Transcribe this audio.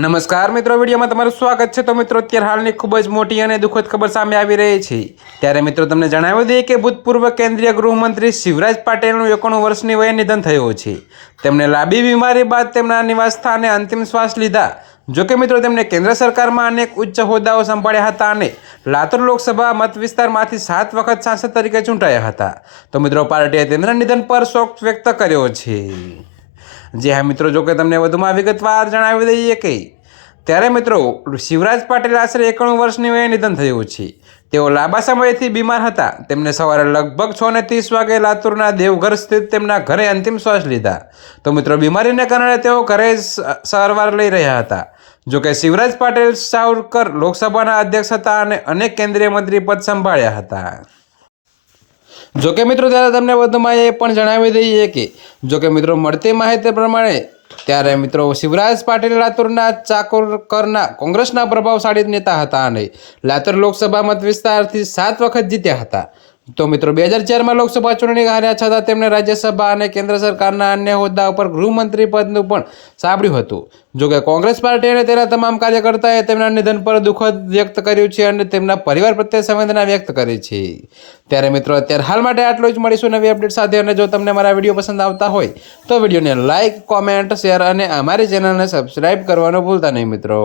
નમસ્કાર મિત્રો, વિડીયોમાં તમારું સ્વાગત છે। તો મિત્રો, અત્યારે હાલની ખૂબ જ મોટી અને દુઃખદ ખબર સામે આવી રહી છે। ત્યારે મિત્રો તમને જણાવી દઈએ કે ભૂતપૂર્વ કેન્દ્રીય ગૃહમંત્રી શિવરાજ પાટીલનું 91 વર્ષની વયે નિધન થયું છે। તેમને લાંબી બીમારી બાદ તેમના નિવાસસ્થાને અંતિમ શ્વાસ લીધા। જોકે મિત્રો, તેમણે કેન્દ્ર સરકારમાં અનેક ઉચ્ચ હોદ્દાઓ સંભાળ્યા હતા અને લાતુર લોકસભા મત વિસ્તારમાંથી 7 વખત સાંસદ તરીકે ચૂંટાયા હતા। તો મિત્રો, પાર્ટીએ તેમના નિધન પર શોક વ્યક્ત કર્યો છે। जी हाँ मित्रों, जो कि तमने વધુમાં વિગતવાર જણાવી દઈએ કે ત્યારે મિત્રો શિવરાજ પાટીલ આશરે 91 વર્ષની વયે નિધન થયું છે। તેઓ લાંબા સમયથી બીમાર હતા। તેમને સવારે લગભગ 6:30 વાગે લાતુરના દેવઘર સ્થિત તેમના ઘરે અંતિમ શ્વાસ લીધા। તો મિત્રો, બીમારીને કારણે તેઓ ઘરે સારવાર લઈ રહ્યા હતા। જો કે શિવરાજ પાટીલ સાવરકર લોકસભાના અધ્યક્ષ હતા અને અનેક કેન્દ્રીય મંત્રી પદ સંભાળ્યા હતા। જો કે મિત્રો, ત્યારે તમને વધુમાં એ પણ જણાવી દઈએ કે જો કે મિત્રો, મળતી માહિતી પ્રમાણે ત્યારે મિત્રો શિવરાજ પાટીલ લાતુરના ચાકોરકરના કોંગ્રેસના પ્રભાવશાળી નેતા હતા અને લાતુર લોકસભા મત વિસ્તારથી 7 વખત જીત્યા હતા। તો મિત્રો, 2004માં લોકસભા ચૂંટણી હાર્યા છતાં તેમણે રાજ્યસભા અને કેન્દ્ર સરકારના અન્ય હોદ્દા ઉપર ગૃહમંત્રી પદનું પણ સાંભળ્યું હતું। જો કે કોંગ્રેસ પાર્ટી અને તેના તમામ કાર્યકર્તાઓએ તેમના નિધન પર દુઃખ વ્યક્ત કર્યું છે અને તેમના પરિવાર પ્રત્યે સંવેદના વ્યક્ત કરી છે। ત્યારે મિત્રો, અત્યારે હાલ માટે આટલું જ। મળીશું નવી અપડેટ સાથે। અને જો તમને મારા વિડીયો પસંદ આવતા હોય તો વિડીયોને લાઇક, કોમેન્ટ, શેર અને અમારી ચેનલને સબસ્ક્રાઈબ કરવાનું ભૂલતા નહીં મિત્રો।